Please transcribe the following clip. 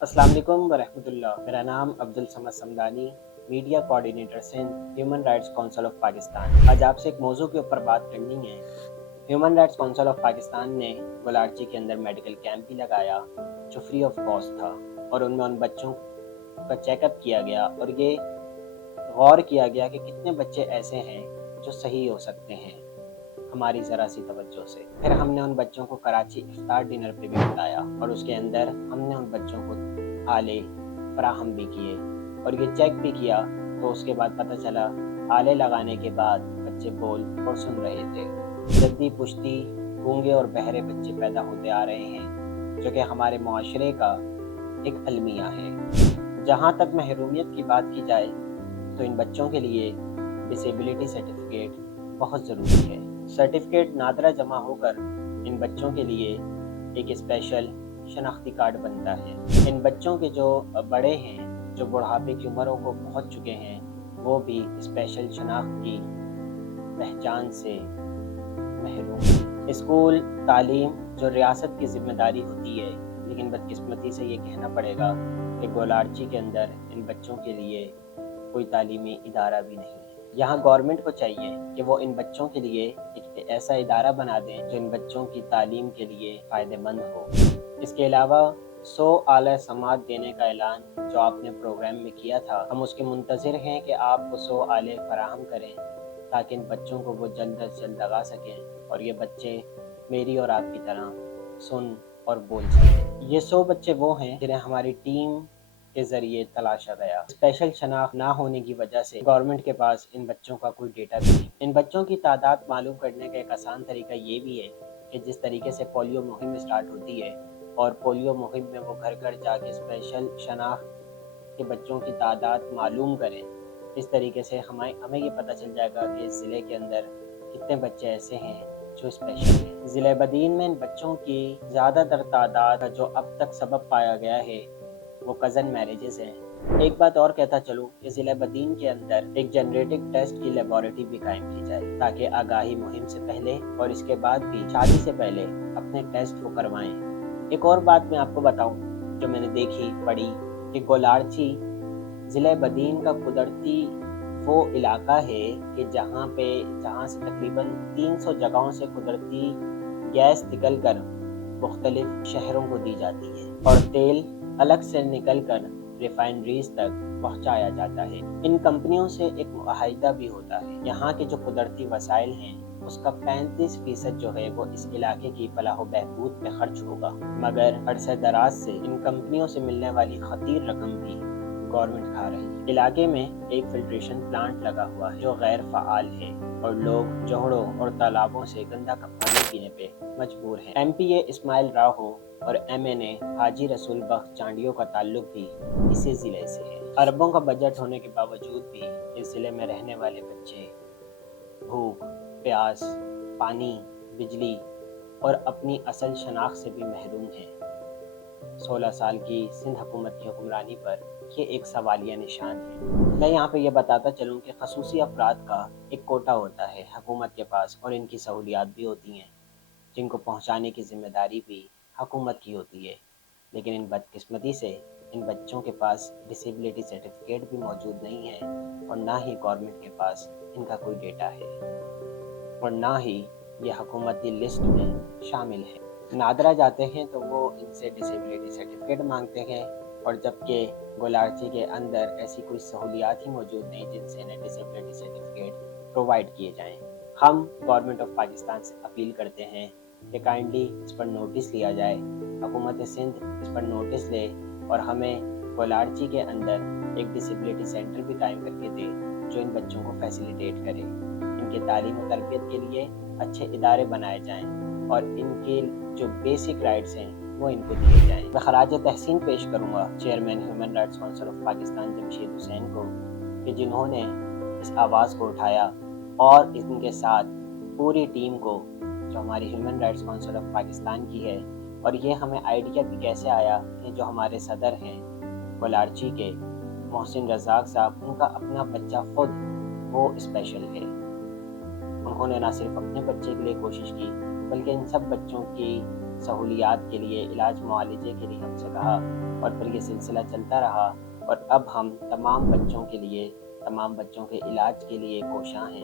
अस्सलाम वालेकुम वरहमतुल्लाह। मेरा नाम Abdul Samad Samdani, media coordinator Sindh, human rights council of Pakistan. आज आपसे एक मौजू के ऊपर बात करनी है। Human rights council of Pakistan ने गोलार्ची के अंदर मेडिकल कैंप भी लगाया जो फ्री ऑफ कॉस्ट था, और उनमें उन बच्चों का चेकअप किया गया और ये गौर किया गया कि कितने बच्चे ऐसे हैं जो सही हो सकते हैं हमारी ज़रा सी तवज्जो से। फिर हमने उन बच्चों को कराची इफ्तार डिनर पे भी बुलाया और उसके अंदर हमने उन बच्चों को आले फराहम भी किए और ये चेक भी किया। तो उसके बाद पता चला आले लगाने के बाद बच्चे बोल और सुन रहे थे। जद्दी पुश्ती गूंगे और बहरे बच्चे पैदा होते आ रहे हैं, जो कि हमारे मुआशरे का एक अलमिया है। जहाँ तक महरूमियत की बात की जाए तो इन बच्चों के लिए डिसेबिलिटी सर्टिफिकेट बहुत ज़रूरी है। सर्टिफिकेट नादरा जमा होकर इन बच्चों के लिए एक स्पेशल शनाख्ती कार्ड बनता है। इन बच्चों के जो बड़े हैं, जो बुढ़ापे की उम्रों को पहुंच चुके हैं, वो भी स्पेशल शनाख्त की पहचान से महरूम हैं। स्कूल तालीम जो रियासत की जिम्मेदारी होती है, लेकिन बदकिस्मती से ये कहना पड़ेगा कि गोलार्ची के अंदर इन बच्चों के लिए कोई तालीमी इदारा भी नहीं है। यहाँ गवर्नमेंट को चाहिए कि वो इन बच्चों के लिए एक ऐसा इदारा बना दें जो इन बच्चों की तालीम के लिए फ़ायदेमंद हो। इसके अलावा 100 आला समात देने का ऐलान जो आपने प्रोग्राम में किया था, हम उसके मुंतज़िर हैं कि आप वो 100 आले फराहम करें ताकि इन बच्चों को वो जल्द अज जल्द लगा सकें और ये बच्चे मेरी और आपकी तरह सुन और बोल सकें। ये 100 बच्चे वो हैं जिन्हें हमारी टीम के ज़रिए तलाशा गया। स्पेशल शनाख्त ना होने की वजह से गवर्नमेंट के पास इन बच्चों का कोई डेटा भी नहीं। इन बच्चों की तादाद मालूम करने का एक आसान तरीका ये भी है कि जिस तरीके से पोलियो मुहिम स्टार्ट होती है और पोलियो मुहिम में वो घर घर जाके स्पेशल शनाख्त के बच्चों की तादाद मालूम करें, इस तरीके से हमें ये पता चल जाएगा कि इस ज़िले के अंदर कितने बच्चे ऐसे हैं जो स्पेशल हैं। ज़िले बदीन में इन बच्चों की ज़्यादातर तादाद जो अब तक सबब पाया गया है वो कज़न मैरिजेस हैं। एक बात और कहता चलूँ कि ज़िला बदीन के अंदर एक जेनरेटिक टेस्ट की लेबॉरेटरी भी कायम की जाए ताकि आगाही मुहिम से पहले और इसके बाद भी शादी से पहले अपने टेस्ट को करवाएं। एक और बात मैं आपको बताऊं जो मैंने देखी पढ़ी कि गोलार्ची ज़िला बदीन का कुदरती वो इलाका है कि जहाँ से तकरीबन 300 जगहों से कुदरती गैस निकल कर मुख्तलिफ शहरों को दी जाती है और तेल अलग से निकल कर रिफाइनरीज तक पहुंचाया जाता है। इन कंपनियों से एक मुआहिदा भी होता है। यहाँ के जो कुदरती वसाइल हैं उसका 35% जो है वो इस इलाके की फलाह बहबूद पे खर्च होगा, मगर अरसे दराज से इन कंपनियों से मिलने वाली खतीर रकम भी गवर्नमेंट खा रही है। इलाके में एक फिल्ट्रेशन प्लांट लगा हुआ है जो गैर फ़ाल है और लोग जोहड़ों और तालाबों से गंदा पानी पीने पे मजबूर हैं। MPA इस्माइल राहो और MNA हाजी रसूल बख्श चांडियों का ताल्लुक भी इसी ज़िले से है। अरबों का बजट होने के बावजूद भी इस ज़िले में रहने वाले बच्चे भूख, प्यास, पानी, बिजली और अपनी असल शनाख्त से भी महरूम हैं। 16 साल की सिंध हुकूमत की हुक्मरानी पर ये एक सवालिया निशान है। मैं यहाँ पे ये बताता चलूँ कि खसूसी अफराद का एक कोटा होता है हुकूमत के पास और इनकी सहूलियात भी होती हैं जिनको पहुँचाने की ज़िम्मेदारी भी हुकूमत की होती है। लेकिन इन बदकिस्मती से इन बच्चों के पास डिसेबिलिटी सर्टिफिकेट भी मौजूद नहीं है और ना ही गवर्नमेंट के पास इनका कोई डेटा है और ना ही ये हुकूमती लिस्ट में शामिल है। नादरा जाते हैं तो वो इनसे डिसेबिलिटी सर्टिफिकेट मांगते हैं और जबकि गोलार्ची के अंदर ऐसी कोई सहूलियात ही मौजूद नहीं जिनसे इन्हें डिसेबिलिटी सर्टिफिकेट प्रोवाइड किए जाएं। हम गवर्नमेंट ऑफ पाकिस्तान से अपील करते हैं कि काइंडली इस पर नोटिस लिया जाए, हुकूमत सिंध इस पर नोटिस ले और हमें गोलार्ची के अंदर एक डिसेबिलिटी सेंटर भी कायम करके दे जो इन बच्चों को फैसिलिटेट करे। इनके तालीम और तरबियत के लिए अच्छे इदारे बनाए जाएं और इनके जो बेसिक राइट्स हैं वो इनको दिए जाएं। मैं खराज तहसीन पेश करूँगा chairman human rights council of Pakistan Jamshed Hussain को कि जिन्होंने इस आवाज़ को उठाया और इनके साथ पूरी टीम को जो हमारी human rights council of Pakistan की है। और ये हमें आइडिया भी कैसे आया कि जो हमारे सदर हैं गोलार्ची के मोहसिन रज़ाक साहब, उनका अपना बच्चा खुद वो स्पेशल है। उन्होंने ना सिर्फ अपने बच्चे के लिए कोशिश की बल्कि इन सब बच्चों की سہولیات کے لیے، علاج معالجے کے لیے ہم سے کہا، اور پھر یہ سلسلہ چلتا رہا، اور اب ہم تمام بچوں کے علاج کے لیے کوشاں ہیں۔